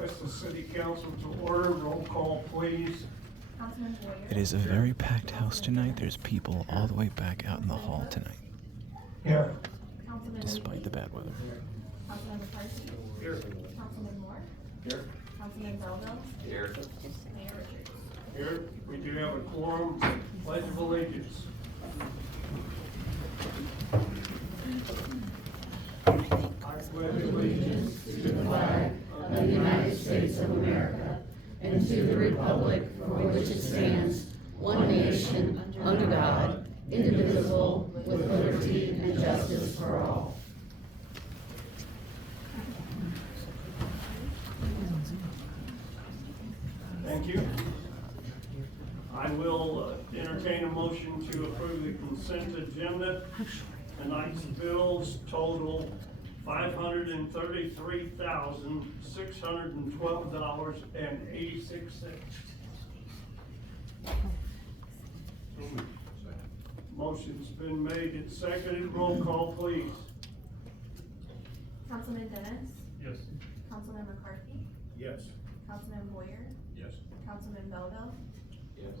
Festus City Council to order. Roll call, please. It is a very packed house tonight. There's people all the way back out in the hall tonight, Here. despite the bad weather. Councilman McCarthy. Here. Councilman Moore. Here. Councilman Belleville. Here. Mayor Richards. Here. We do have a quorum. Pledge of allegiance. I pledge allegiance to the flag of the United States of America and to the republic for which it stands, one nation, under God, indivisible, with liberty and justice for all. Thank you. I will entertain a motion to approve the consent agenda. Tonight's bills total $533,612.86. Motion's been made and seconded. Roll call, please. Councilman Dennis. Yes. Councilman McCarthy. Yes. Councilman Boyer. Yes. Councilman Belleville. Yes.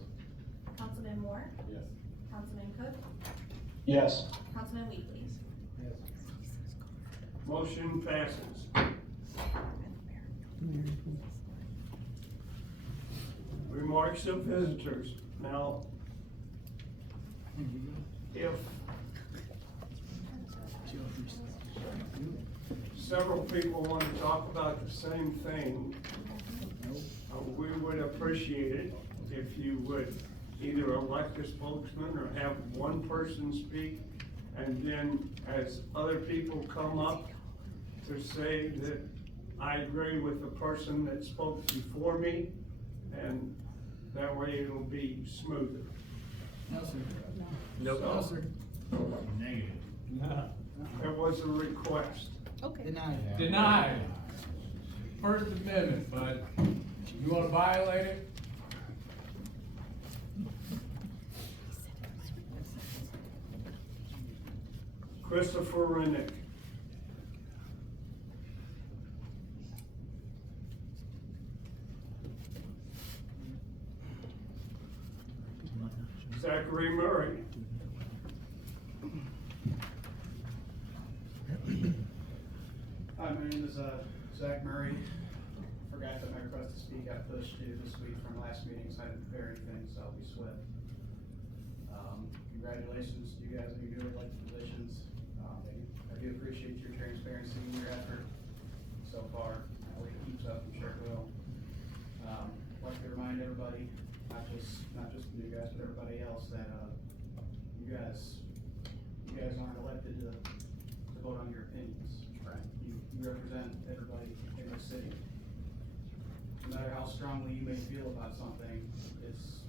Councilman Moore. Yes. Councilman Cook. Yes. Councilman Wheatley. Motion passes. Remarks of visitors. Now, if several people want to talk about the same thing, we would appreciate it if you would either elect a spokesman or have one person speak, and then as other people come up to say that I agree with the person that spoke before me, and that way it'll be smoother. No, sir. No, sir. Negative. There was a request. Okay. Denied. First Amendment, bud. You wanna violate it? Christopher Rennick. Zachary Murray. Hi, my name is Zach Murray. Forgot that my request to speak got pushed due this week from last meeting, so I didn't prepare anything, so I'll be swift. Congratulations to you guys on your newly elected positions. I do appreciate your transparency and your effort so far. I hope it keeps up, I'm sure it will. I'd like to remind everybody, not just you guys, but everybody else, that you guys aren't elected to vote on your opinions. Right. You represent everybody in the city. No matter how strongly you may feel about something, it's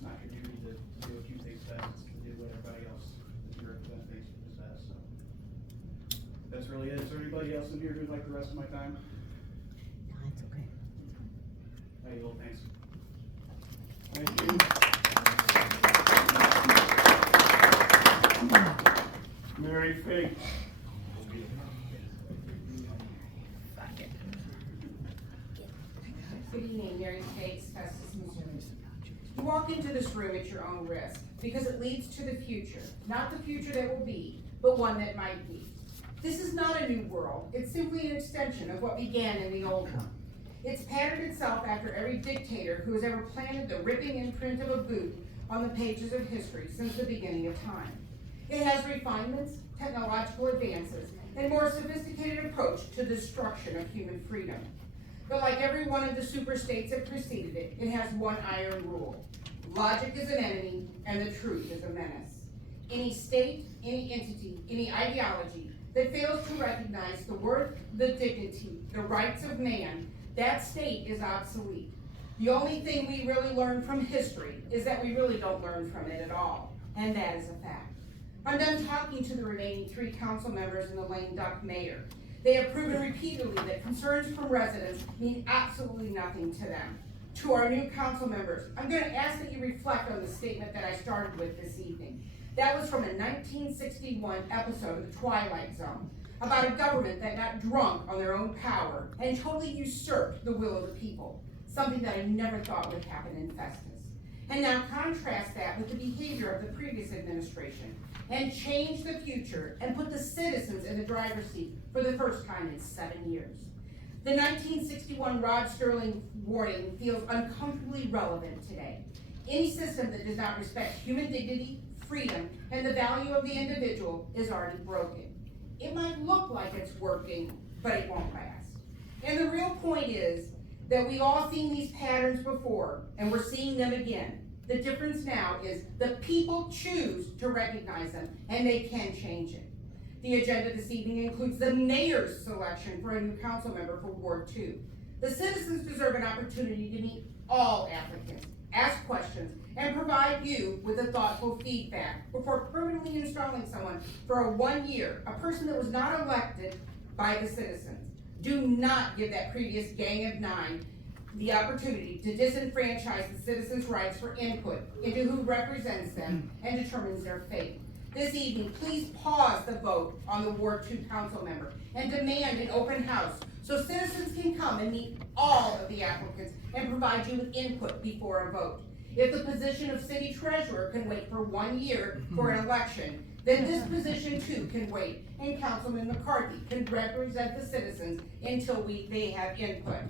not your duty to do what you think's best, it's to do what everybody else that you represent thinks is best, so. That's really it. Is there anybody else in here who'd like the rest of my time? No, it's okay. Hey, well, thanks. Thank you. Mary Fig. Good evening, Mary Fates, Festus, Missouri. You walk into this room at your own risk, because it leads to the future. Not the future that will be, but one that might be. This is not a new world, it's simply an extension of what began in the old one. It's patterned itself after every dictator who has ever planted the ripping imprint of a boot on the pages of history since the beginning of time. It has refinements, technological advances, and more sophisticated approach to the destruction of human freedom. But like every one of the super states that preceded it, it has one iron rule. Logic is an enemy, and the truth is a menace. Any state, any entity, any ideology that fails to recognize the worth, the dignity, the rights of man, that state is obsolete. The only thing we really learn from history is that we really don't learn from it at all, and that is a fact. I'm done talking to the remaining 3 council members and the lame duck mayor. They have proven repeatedly that concerns from residents mean absolutely nothing to them. To our new council members, I'm going to ask that you reflect on the statement that I started with this evening. That was from a 1961 episode of The Twilight Zone. about a government that got drunk on their own power and totally usurped the will of the people, something that I never thought would happen in Festus. And now contrast that with the behavior of the previous administration and change the future and put the citizens in the driver's seat for the first time in 7 years. The 1961 Rod Sterling warning feels uncomfortably relevant today. Any system that does not respect human dignity, freedom, and the value of the individual is already broken. It might look like it's working, but it won't last. And the real point is that we've all seen these patterns before, and we're seeing them again. The difference now is the people choose to recognize them, and they can change it. The agenda this evening includes the mayor's selection for a new council member for Ward 2. The citizens deserve an opportunity to meet all applicants, ask questions, and provide you with a thoughtful feedback before permanently installing someone for a 1 year, a person that was not elected by the citizens. Do not give that previous Gang of 9 the opportunity to disenfranchise the citizens' rights for input into who represents them and determines their fate. This evening, please pause the vote on the Ward 2 council member and demand an open house so citizens can come and meet all of the applicants and provide you with input before a vote. If the position of city treasurer can wait for 1 year for an election, then this position too can wait, and Councilman McCarthy can represent the citizens until they have input.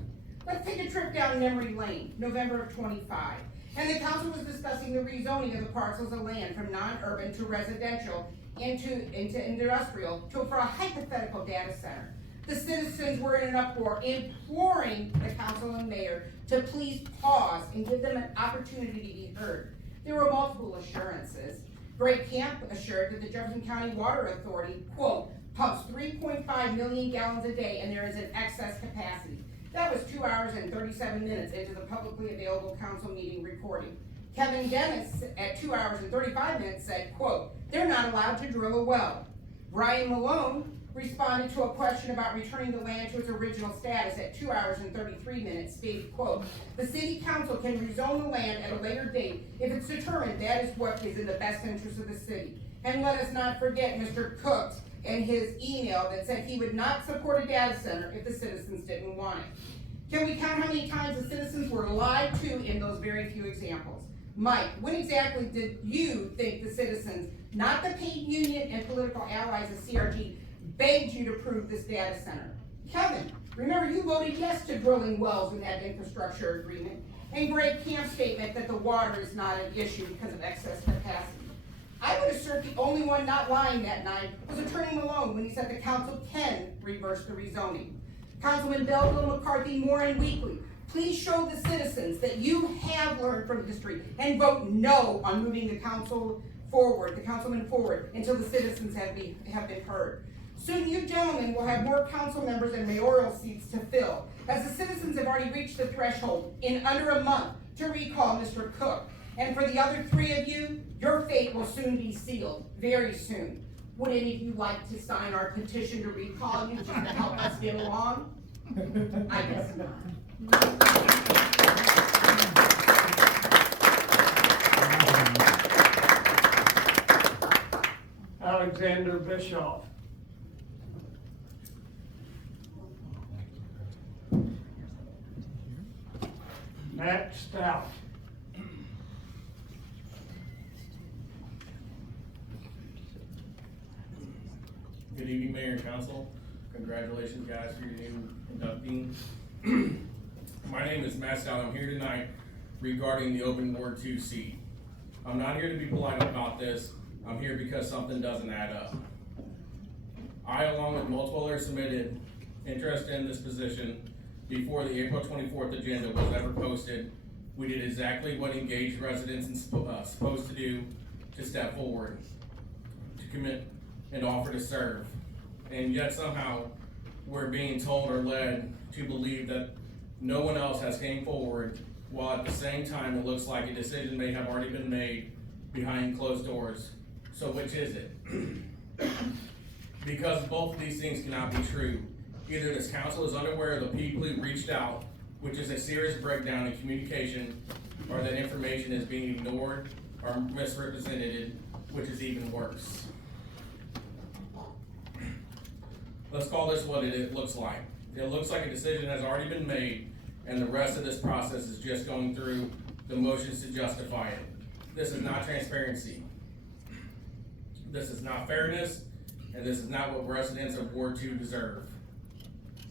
Let's take a trip down memory lane, November of 25. And the council was discussing the rezoning of the parcels of land from non-urban to residential into industrial for a hypothetical data center. The citizens were in an uproar, imploring the council and mayor to please pause and give them an opportunity to be heard. There were multiple assurances. Greg Camp assured that the Jefferson County Water Authority, quote, pumps 3.5 million gallons a day and there is an excess capacity. That was 2 hours and 37 minutes into the publicly available council meeting recording. Kevin Dennis, at 2 hours and 35 minutes, said, quote, they're not allowed to drill a well. Brian Malone responded to a question about returning the land to its original status at 2 hours and 33 minutes, stated, quote, the city council can rezone the land at a later date if it's determined that is what is in the best interest of the city. And let us not forget Mr. Cook's and his email that said he would not support a data center if the citizens didn't want it. Can we count how many times the citizens were lied to in those very few examples? Mike, when exactly did you think the citizens, not the paid union and political allies of CRG, begged you to approve this data center? Kevin, remember you voted yes to drilling wells in that infrastructure agreement, and Greg Camp's statement that the water is not an issue because of excess capacity. I would assert the only one not lying that night was Attorney Malone when he said the council can reverse the rezoning. Councilman Belleville, McCarthy, Moore, and Weekly, please show the citizens that you have learned from history and vote no on moving the councilman forward until the citizens have been heard. Soon you gentlemen will have more council members and mayoral seats to fill, as the citizens have already reached the threshold in under a month to recall Mr. Cook. And for the other 3 of you, your fate will soon be sealed, very soon. Would any of you like to sign our petition to recall you just to help us get along? I guess not. Alexander Bischoff. Matt Stout. Good evening, Mayor and Council. Congratulations, guys, for your new inducting. My name is Matt Stout. I'm here tonight regarding the open Ward 2 seat. I'm not here to be polite about this. I'm here because something doesn't add up. I, along with multiple others, submitted interest in this position before the April 24th agenda was ever posted. We did exactly what engaged residents are supposed to do, to step forward, to commit and offer to serve. And yet somehow we're being told or led to believe that no one else has came forward, while at the same time it looks like a decision may have already been made behind closed doors. So which is it? Because both of these things cannot be true. Either this council is unaware of the people who reached out, which is a serious breakdown in communication, or that information is being ignored or misrepresented, which is even worse. Let's call this what it looks like. It looks like a decision has already been made, and the rest of this process is just going through the motions to justify it. This is not transparency. This is not fairness, and this is not what residents of Ward 2 deserve.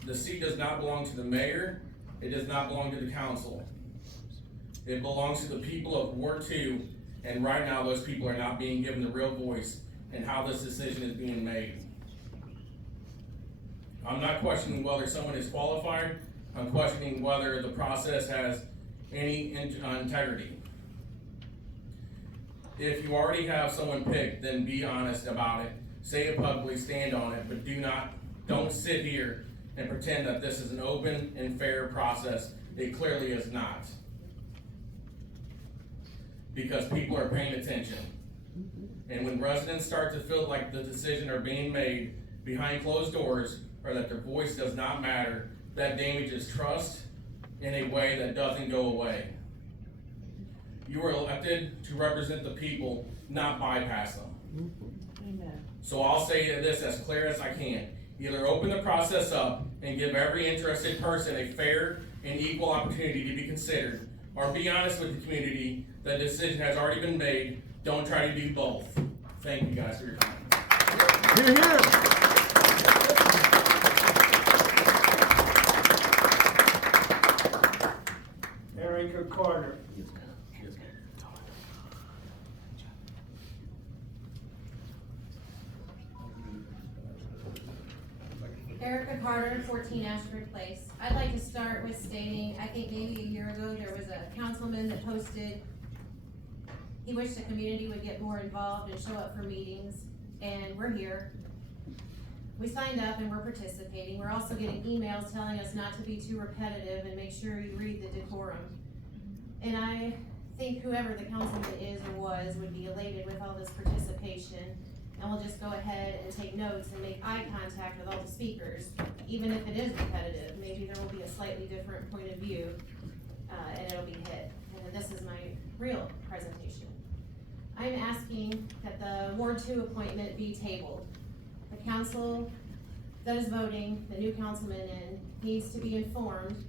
The seat does not belong to the mayor. It does not belong to the council. It belongs to the people of Ward 2, and right now those people are not being given the real voice in how this decision is being made. I'm not questioning whether someone is qualified. I'm questioning whether the process has any integrity. If you already have someone picked, then be honest about it. Say it publicly, stand on it, but don't sit here and pretend that this is an open and fair process. It clearly is not. Because people are paying attention. And when residents start to feel like the decisions are being made behind closed doors, or that their voice does not matter, that damages trust in a way that doesn't go away. You were elected to represent the people, not bypass them. Amen. So I'll say this as clear as I can. Either open the process up and give every interested person a fair and equal opportunity to be considered, or be honest with the community that the decision has already been made. Don't try to do both. Thank you guys for your time. Hear, hear. Erica Carter. Erica Carter, 14 Ashford Place. I'd like to start with stating, I think maybe a year ago, there was a councilman that posted, he wished the community would get more involved and show up for meetings, and we're here. We signed up and we're participating. We're also getting emails telling us not to be too repetitive and make sure you read the decorum. And I think whoever the councilman is or was would be elated with all this participation. And we'll just go ahead and take notes and make eye contact with all the speakers, even if it is repetitive. Maybe there will be a slightly different point of view, and it'll be hit. And then this is my real presentation. I'm asking that the Ward 2 appointment be tabled. The council that is voting, the new councilman in, needs to be informed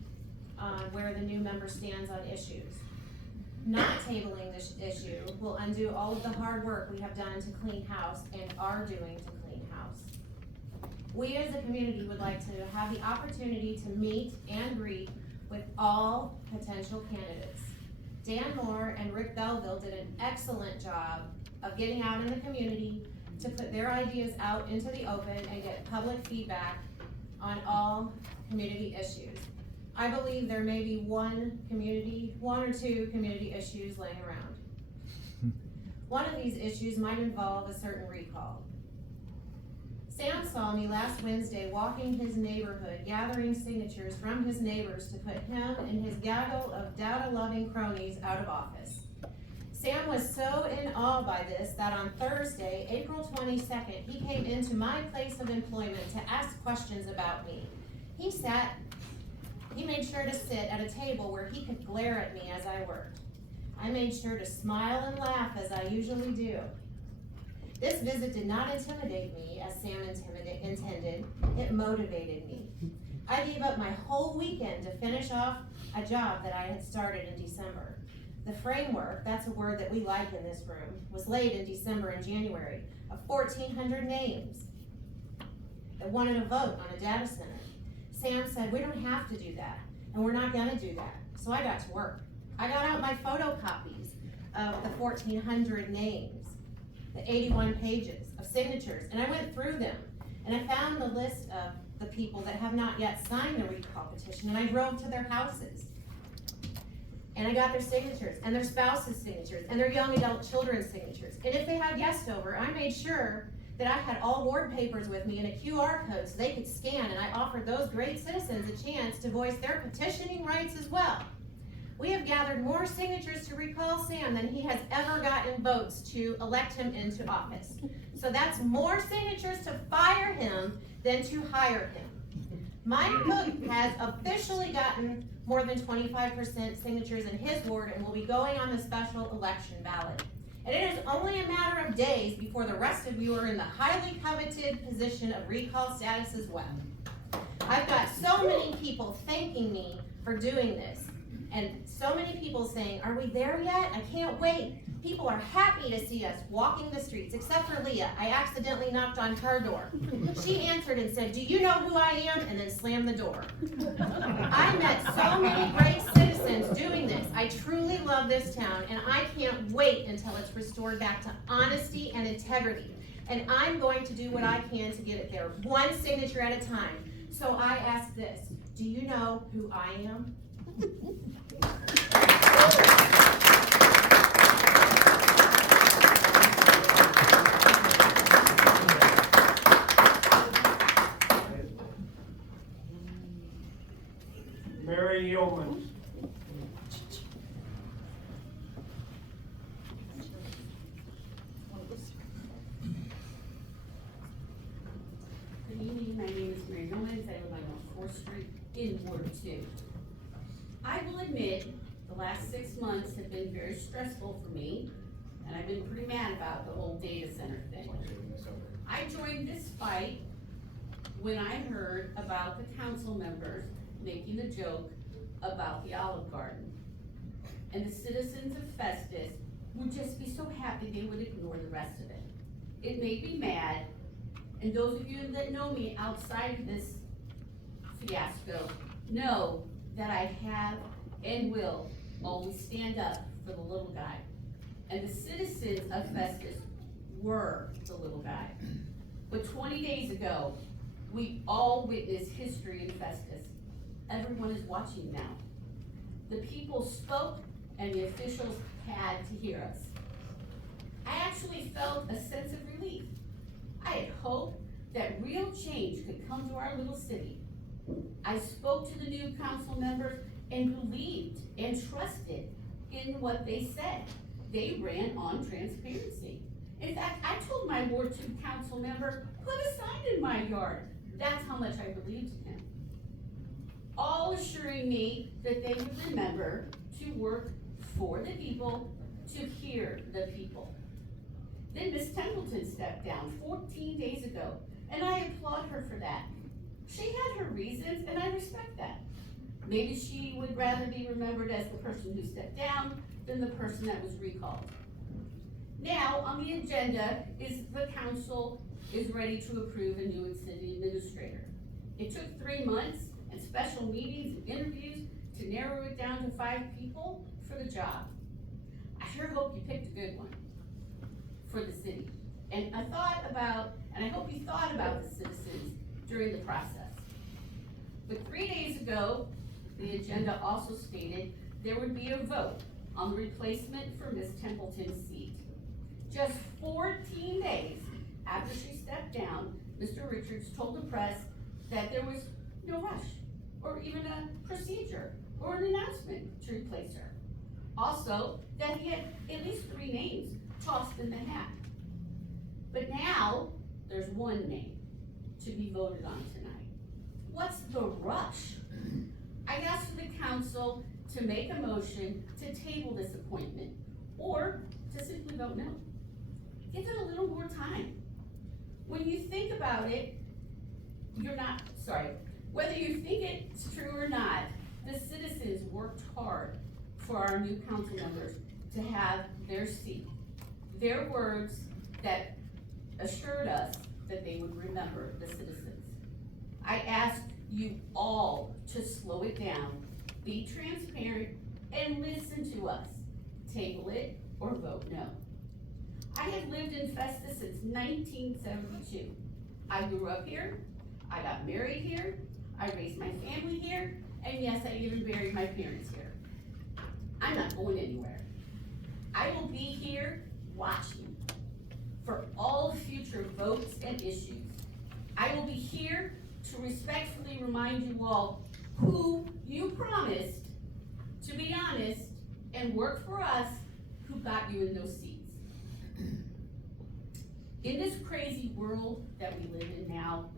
on where the new member stands on issues. Not tabling this issue will undo all of the hard work we have done to clean house and are doing to clean house. We as a community would like to have the opportunity to meet and greet with all potential candidates. Dan Moore and Rick Belleville did an excellent job of getting out in the community to put their ideas out into the open and get public feedback on all community issues. I believe there may be one or two community issues laying around. One of these issues might involve a certain recall. Sam saw me last Wednesday walking his neighborhood, gathering signatures from his neighbors to put him and his gaggle of data-loving cronies out of office. Sam was so in awe by this that on Thursday, April 22nd, he came into my place of employment to ask questions about me. He made sure to sit at a table where he could glare at me as I worked. I made sure to smile and laugh as I usually do. This visit did not intimidate me as Sam intended, it motivated me. I gave up my whole weekend to finish off a job that I had started in December. The framework, that's a word that we like in this room, was laid in December and January of 1,400 names that wanted a vote on a data center. Sam said, we don't have to do that, and we're not gonna do that. So I got to work. I got out my photocopies of the 1,400 names, the 81 pages of signatures, and I went through them, and I found the list of the people that have not yet signed the recall petition, and I drove to their houses. And I got their signatures, and their spouses' signatures, and their young adult children's signatures. And if they had guests over, I made sure that I had all ward papers with me and a QR code so they could scan, and I offered those great citizens a chance to voice their petitioning rights as well. We have gathered more signatures to recall Sam than he has ever gotten votes to elect him into office. So that's more signatures to fire him than to hire him. Mike Cook has officially gotten more than 25% signatures in his ward and will be going on the special election ballot. And it is only a matter of days before the rest of you are in the highly coveted position of recall status as well. I've got so many people thanking me for doing this, and so many people saying, are we there yet? I can't wait. People are happy to see us walking the streets, except for Leah. I accidentally knocked on her door. She answered and said, do you know who I am? And then slammed the door. I met so many great citizens doing this. I truly love this town, and I can't wait until it's restored back to honesty and integrity. And I'm going to do what I can to get it there, one signature at a time. So I ask this, do you know who I am? Mary Yeoman. Good evening, my name is Mary Gomez, I live on 4th Street in Ward 2. I will admit, the last 6 months have been very stressful for me, and I've been pretty mad about the whole data center thing. I joined this fight when I heard about the council members making a joke about the Olive Garden. And the citizens of Festus would just be so happy they would ignore the rest of it. It made me mad, and those of you that know me outside of this fiasco know that I have and will always stand up for the little guy. And the citizens of Festus were the little guy. But 20 days ago, we all witnessed history in Festus. Everyone is watching now. The people spoke and the officials had to hear us. I actually felt a sense of relief. I had hoped that real change could come to our little city. I spoke to the new council members and believed and trusted in what they said. They ran on transparency. In fact, I told my Ward 2 council member, put a sign in my yard. That's how much I believed in him. All assuring me that they would remember to work for the people, to hear the people. Then Miss Templeton stepped down 14 days ago, and I applaud her for that. She had her reasons, and I respect that. Maybe she would rather be remembered as the person who stepped down than the person that was recalled. Now, on the agenda is the council is ready to approve a new city administrator. It took 3 months and special meetings and interviews to narrow it down to 5 people for the job. I sure hope you picked a good one for the city. And I hope you thought about the citizens during the process. But 3 days ago, the agenda also stated there would be a vote on the replacement for Miss Templeton's seat. Just 14 days after she stepped down, Mr. Richards told the press that there was no rush, or even a procedure, or an announcement to replace her. Also, that he had at least 3 names tossed in the hat. But now, there's 1 name to be voted on tonight. What's the rush? I asked for the council to make a motion to table this appointment, or to simply vote no. Give it a little more time. When you think about it, whether you think it's true or not, the citizens worked hard for our new council members to have their seat. Their words that assured us that they would remember the citizens. I ask you all to slow it down, be transparent, and listen to us. Table it or vote no. I have lived in Festus since 1972. I grew up here, I got married here, I raised my family here, and yes, I even buried my parents here. I'm not going anywhere. I will be here watching for all future votes and issues. I will be here to respectfully remind you all who you promised to be honest and work for us who got you in those seats. In this crazy world that we live in now,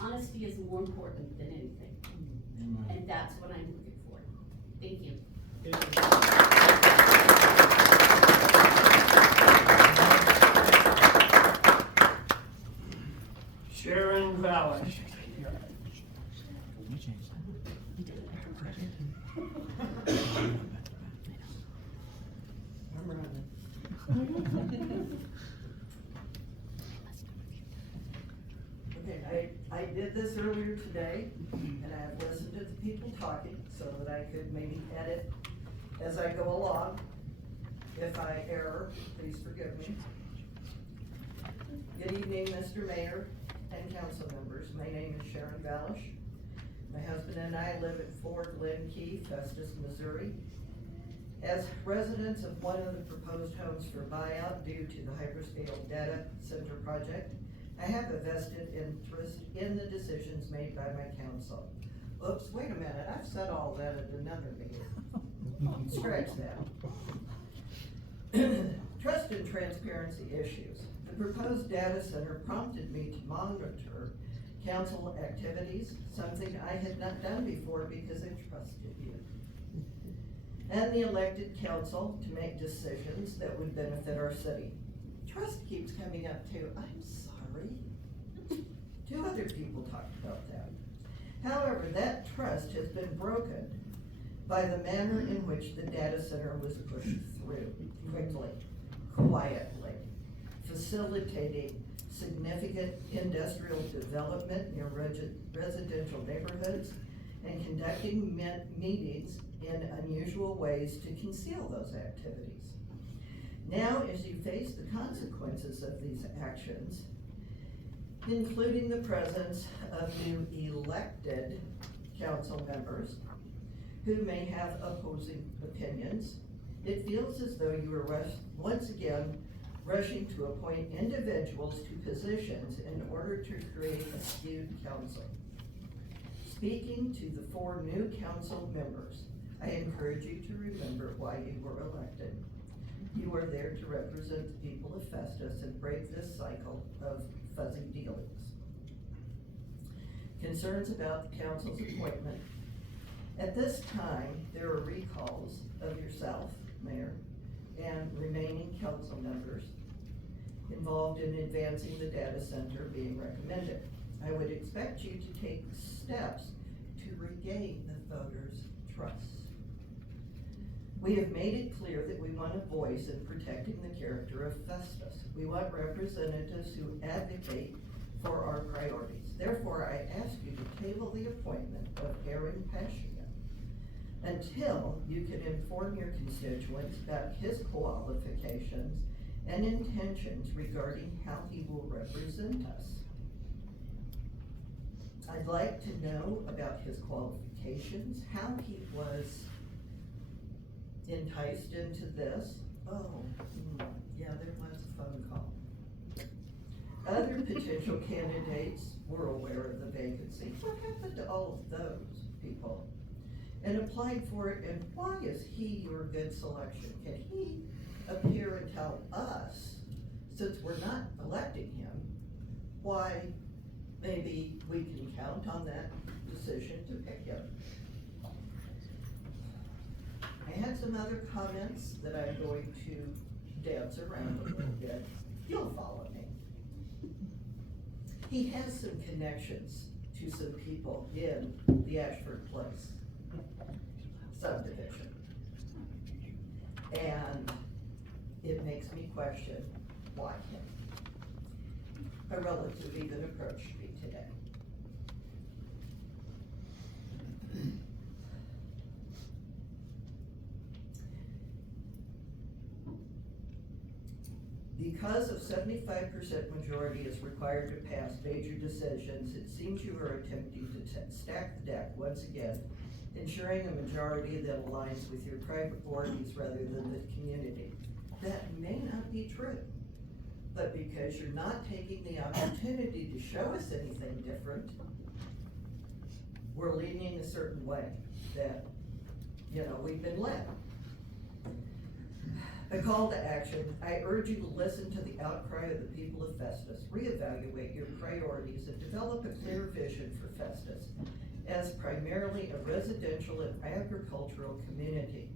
honesty is more important than anything. And that's what I'm looking for. Thank you. did this earlier today, and I have listened to the people talking so that I could maybe edit as I go along. If I err, please forgive me. Good evening, Mr. Mayor and council members. My name is Sharon Balish. My husband and I live at 4 Glen Key, Festus, Missouri. As residents of one of the proposed homes for buyout due to the hyperscale data center project, I have a vested interest in the decisions made by my council. Oops, wait a minute, I've said all that at another meeting. Scratch that. Trust and transparency issues. The proposed data center prompted me to monitor council activities, something I had not done before because I trusted you. And the elected council to make decisions that would benefit our city. Trust keeps coming up too. I'm sorry. 2 other people talked about that. However, that trust has been broken by the manner in which the data center was pushed through quickly, quietly, facilitating significant industrial development near residential neighborhoods and conducting meetings in unusual ways to conceal those activities. Now, as you face the consequences of these actions, including the presence of new elected council members who may have opposing opinions, it feels as though you are once again rushing to appoint individuals to positions in order to create a skewed council. Speaking to the 4 new council members, I encourage you to remember why you were elected. You are there to represent the people of Festus and break this cycle of fuzzy dealings. Concerns about the council's appointment. At this time, there are recalls of yourself, Mayor, and remaining council members involved in advancing the data center being recommended. I would expect you to take steps to regain the voters' trust. We have made it clear that we want a voice in protecting the character of Festus. We want representatives who advocate for our priorities. Therefore, I ask you to table the appointment of Aaron Pashian until you can inform your constituents about his qualifications and intentions regarding how he will represent us. I'd like to know about his qualifications, how he was enticed into this. Yeah, there was a phone call. Other potential candidates were aware of the vacancy. What happened to all of those people? And applied for it, and why is he your good selection? Can he appear and tell us, since we're not electing him, why maybe we can count on that decision to pick him? I had some other comments that I'm going to dance around a little bit. You'll follow me. He has some connections to some people in the Ashford Place subdivision. And it makes me question why him. A relative even approached me today. Because of 75% majority is required to pass major decisions, it seems you are attempting to stack the deck once again, ensuring a majority that aligns with your priorities rather than the community. That may not be true, but because you're not taking the opportunity to show us anything different, we're leaning a certain way that, we've been led. A call to action. I urge you to listen to the outcry of the people of Festus, reevaluate your priorities, and develop a clear vision for Festus as primarily a residential and agricultural community.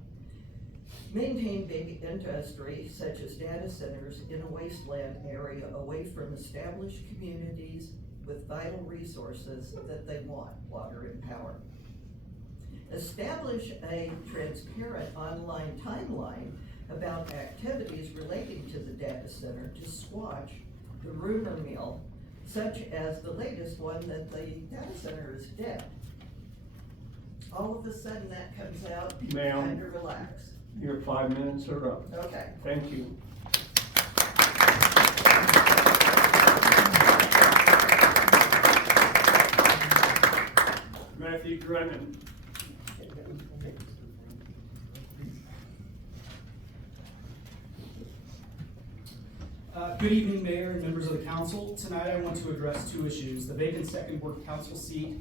Maintain big industry such as data centers in a wasteland area away from established communities with vital resources that they want, water and power. Establish a transparent online timeline about activities relating to the data center to squash the rumor mill such as the latest one that the data center is dead. All of a sudden that comes out, Ma'am. time to relax. Your 5 minutes are up. Okay. Thank you. Matthew Drennan. Good evening, Mayor and members of the council. Tonight I want to address two issues, the vacant second ward council seat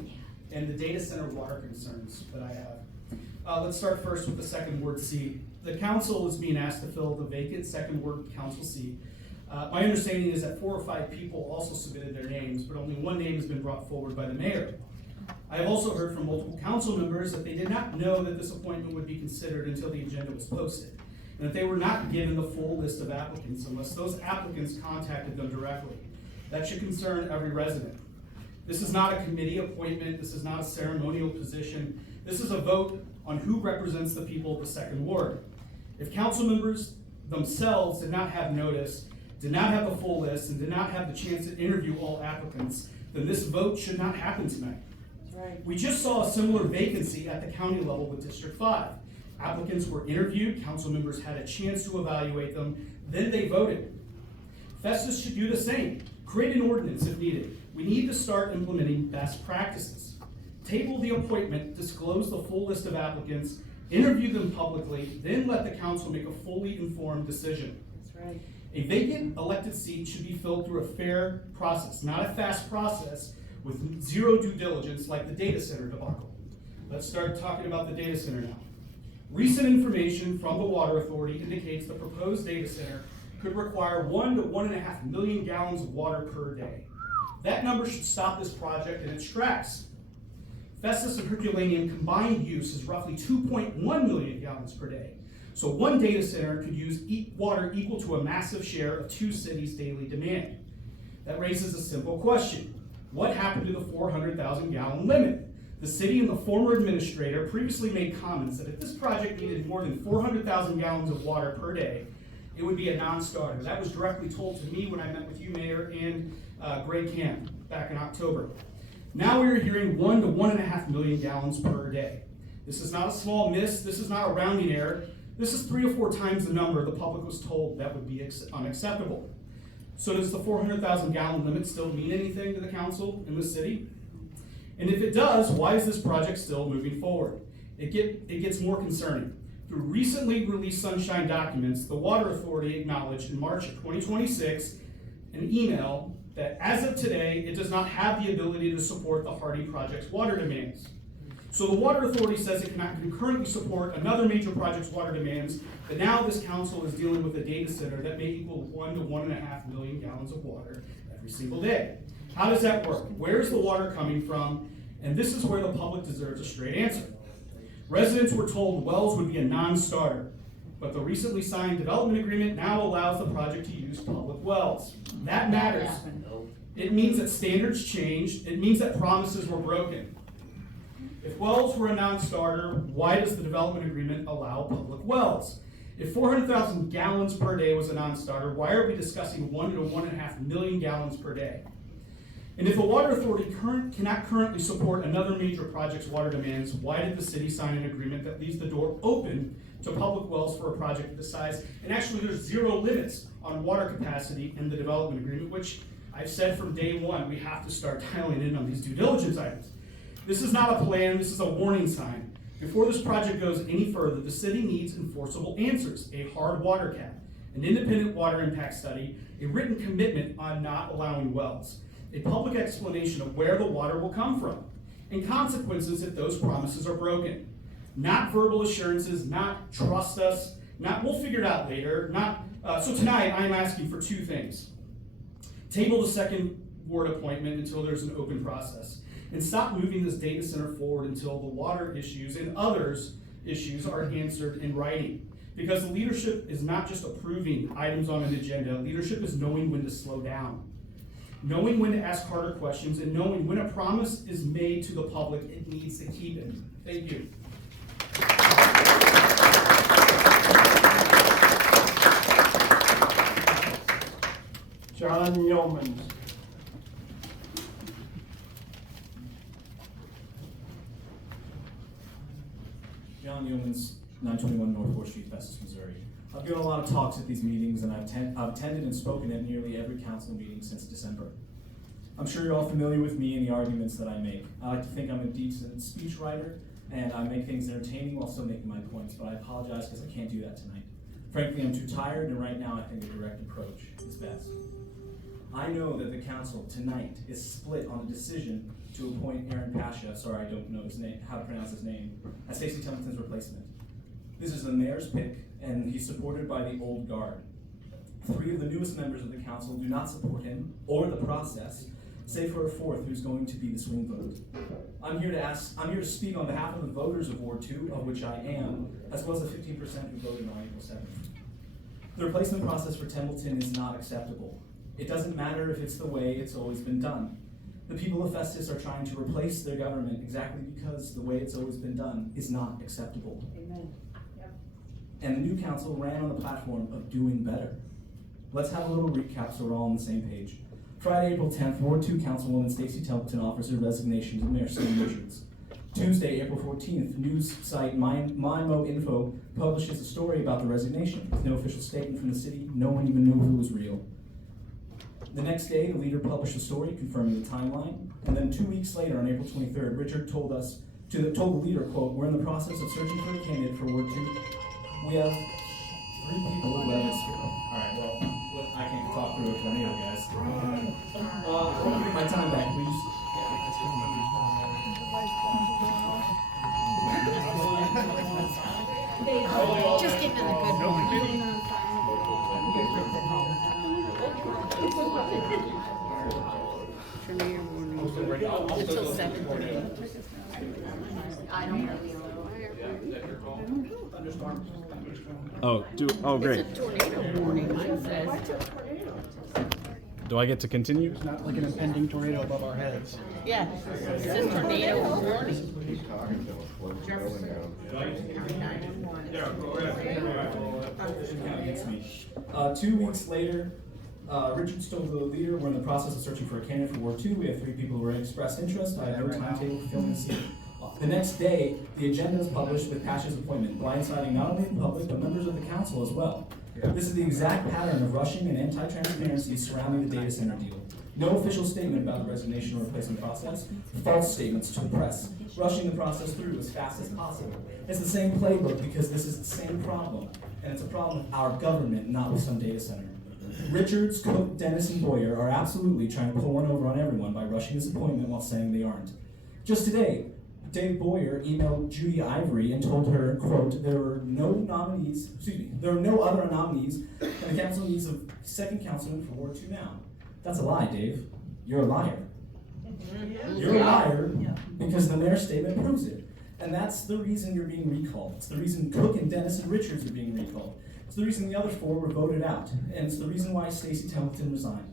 and the data center water concerns that I have. Let's start first with the second ward seat. The council is being asked to fill the vacant second ward council seat. My understanding is that 4 or 5 people also submitted their names, but only one name has been brought forward by the mayor. I have also heard from multiple council members that they did not know that this appointment would be considered until the agenda was posted, and that they were not given the full list of applicants unless those applicants contacted them directly. That should concern every resident. This is not a committee appointment, this is not a ceremonial position, this is a vote on who represents the people of the second ward. If council members themselves did not have notice, did not have the full list, and did not have the chance to interview all applicants, then this vote should not happen tonight. We just saw a similar vacancy at the county level with District 5. Applicants were interviewed, council members had a chance to evaluate them, then they voted. Festus should do the same. Create an ordinance if needed. We need to start implementing best practices. Table the appointment, disclose the full list of applicants, interview them publicly, then let the council make a fully informed decision. That's right. A vacant elected seat should be filled through a fair process, not a fast process with zero due diligence like the data center debacle. Let's start talking about the data center now. Recent information from the Water Authority indicates the proposed data center could require 1 to 1.5 million gallons of water per day. That number should stop this project in its tracks. Festus and Herculaneum combined use is roughly 2.1 million gallons per day. So one data center could use water equal to a massive share of 2 cities' daily demand. That raises a simple question. What happened to the 400,000 gallon limit? The city and the former administrator previously made comments that if this project needed more than 400,000 gallons of water per day, it would be a non-starter. That was directly told to me when I met with you, Mayor, and Greg Camp back in October. Now we are hearing 1 to 1.5 million gallons per day. This is not a small miss. This is not a rounding error. This is 3 or 4 times the number the public was told that would be unacceptable. So does the 400,000 gallon limit still mean anything to the council in the city? And if it does, why is this project still moving forward? It gets more concerning. Through recently released Sunshine documents, the Water Authority acknowledged in March of 2026 an email that as of today, it does not have the ability to support the Hardy project's water demands. So the Water Authority says it cannot concurrently support another major project's water demands, but now this council is dealing with a data center that may equal 1 to 1.5 million gallons of water every single day. How does that work? Where's the water coming from? And this is where the public deserves a straight answer. Residents were told wells would be a non-starter, but the recently signed development agreement now allows the project to use public wells. That matters. It means that standards changed. It means that promises were broken. If wells were a non-starter, why does the development agreement allow public wells? If 400,000 gallons per day was a non-starter, why are we discussing 1 to 1.5 million gallons per day? And if the Water Authority cannot currently support another major project's water demands, why did the city sign an agreement that leaves the door open to public wells for a project of this size? And actually, there's 0 limits on water capacity in the development agreement, which I've said from day one, we have to start dialing in on these due diligence items. This is not a plan, this is a warning sign. Before this project goes any further, the city needs enforceable answers, a hard water cap, an independent water impact study, a written commitment on not allowing wells, a public explanation of where the water will come from, and consequences if those promises are broken. Not verbal assurances, not trust us, not we'll figure it out later, so tonight I am asking for 2 things. Table the second ward appointment until there's an open process, and stop moving this data center forward until the water issues and others issues are answered in writing. Because the leadership is not just approving items on an agenda, leadership is knowing when to slow down. Knowing when to ask harder questions, and knowing when a promise is made to the public, it needs to keep it. Thank you. John Yeomans. John Yeomans, 921 North 4th Street, Festus, Missouri. I've given a lot of talks at these meetings, and I've attended and spoken at nearly every council meeting since December. I'm sure you're all familiar with me and the arguments that I make. I like to think I'm a decent speechwriter, and I make things entertaining while still making my points, but I apologize because I can't do that tonight. Frankly, I'm too tired, and right now I think a direct approach is best. I know that the council tonight is split on a decision to appoint Aaron Pasha, sorry I don't know his name, how to pronounce his name, as Stacey Templeton's replacement. This is the mayor's pick, and he's supported by the old guard. 3 of the newest members of the council do not support him or the process, save for a 4th who's going to be the swing vote. I'm here to speak on behalf of the voters of Ward 2, of which I am, as well as the 15% who voted on April 7th. The replacement process for Templeton is not acceptable. It doesn't matter if it's the way it's always been done. The people of Festus are trying to replace their government exactly because the way it's always been done is not acceptable. Amen. And the new council ran on the platform of doing better. Let's have a little recap so we're all on the same page. Friday, April 10th, Ward 2 Councilwoman Stacey Templeton offers her resignation to Mayor Steve Richards. Tuesday, April 14th, news site MyMo Info publishes a story about the resignation. With no official statement from the city, no one even knew if it was real. The next day, the leader published a story confirming the timeline, and then 2 weeks later, on April 23rd, Richard told the leader, quote, "We're in the process of searching for a candidate for Ward 2. We have 3 people who have Alright, well, I can't talk through a tornado, guys. I'm giving my time back, please. Just give them a good one. Until 7:30. I don't know. Oh, great. It's a tornado warning, mine says. Do I get to continue? There's not like an impending tornado above our heads. Yeah, it says tornado warning. Yeah, go ahead. Against me. 2 weeks later, Richards told the leader, "We're in the process of searching for a candidate for Ward 2. We have 3 people who have expressed interest. I have no timetable for filming the scene." The next day, the agenda is published with Pasha's appointment, blindsiding not only the public, but members of the council as well. This is the exact pattern of rushing and anti-transparency surrounding the data center deal. No official statement about the resignation or replacement process, false statements to the press, rushing the process through as fast as possible. It's the same playbook because this is the same problem, and it's a problem with our government, not with some data center. Richards, Cook, Dennis, and Boyer are absolutely trying to pull one over on everyone by rushing this appointment while saying they aren't. Just today, Dave Boyer emailed Judy Ivory and told her, quote, there are no other nominees, and the council needs a second councilman for Ward 2 now. That's a lie, Dave. You're a liar. You're a liar because the mayor's statement proves it. And that's the reason you're being recalled. It's the reason Cook and Dennis and Richards are being recalled. It's the reason the other 4 were voted out. And it's the reason why Stacey Templeton resigned.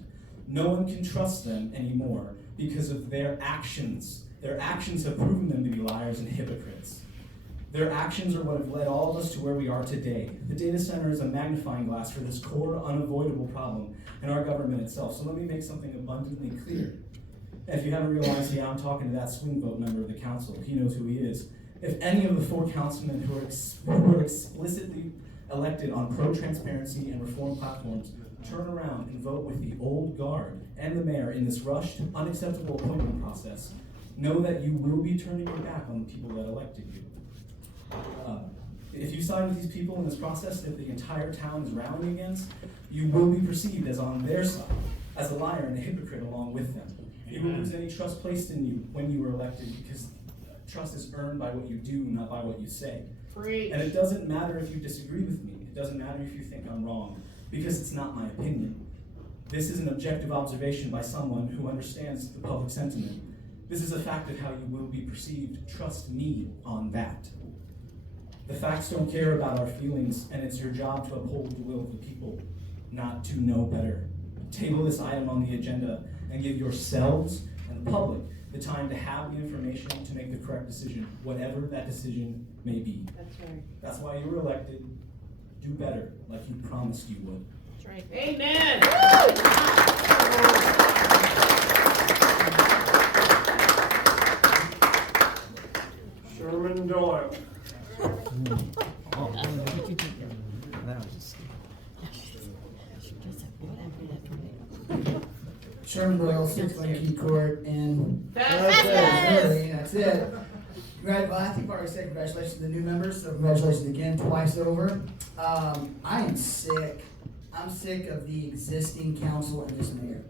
No one can trust them anymore because of their actions. Their actions have proven them to be liars and hypocrites. Their actions are what have led all of us to where we are today. The data center is a magnifying glass for this core, unavoidable problem in our government itself. So let me make something abundantly clear. And if you haven't realized, I'm talking to that swing vote member of the council. He knows who he is. If any of the 4 councilmen who are explicitly elected on pro-transparency and reform platforms turn around and vote with the old guard and the mayor in this rushed, unacceptable appointment process, know that you will be turning your back on the people that elected you. If you side with these people in this process that the entire town is rallying against, you will be perceived as on their side, as a liar and a hypocrite along with them. You will lose any trust placed in you when you were elected because trust is earned by what you do, not by what you say. Preach. And it doesn't matter if you disagree with me. It doesn't matter if you think I'm wrong, because it's not my opinion. This is an objective observation by someone who understands the public sentiment. This is a fact of how you will be perceived. Trust me on that. The facts don't care about our feelings, and it's your job to uphold the will of the people, not to know better. Table this item on the agenda and give yourselves and the public the time to have the information to make the correct decision, whatever that decision may be. That's right. That's why you were elected. Do better, like you promised you would. That's right. Amen. Sherman Doyle. Sherman Royal, 6 Key Court, and Festus! that's it. Well, I think I've already said congratulations to the new members, so congratulations again, twice over. I am sick. I'm sick of the existing council and this mayor.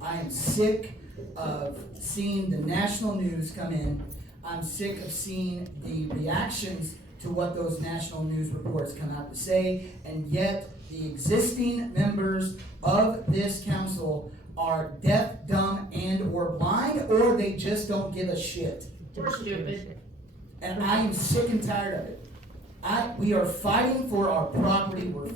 I am sick of seeing the national news come in. I'm sick of seeing the reactions to what those national news reports come out to say, and yet the existing members of this council are deaf, dumb, and or blind, or they just don't give a shit. We're stupid. And I am sick and tired of it. We are fighting for our property, we're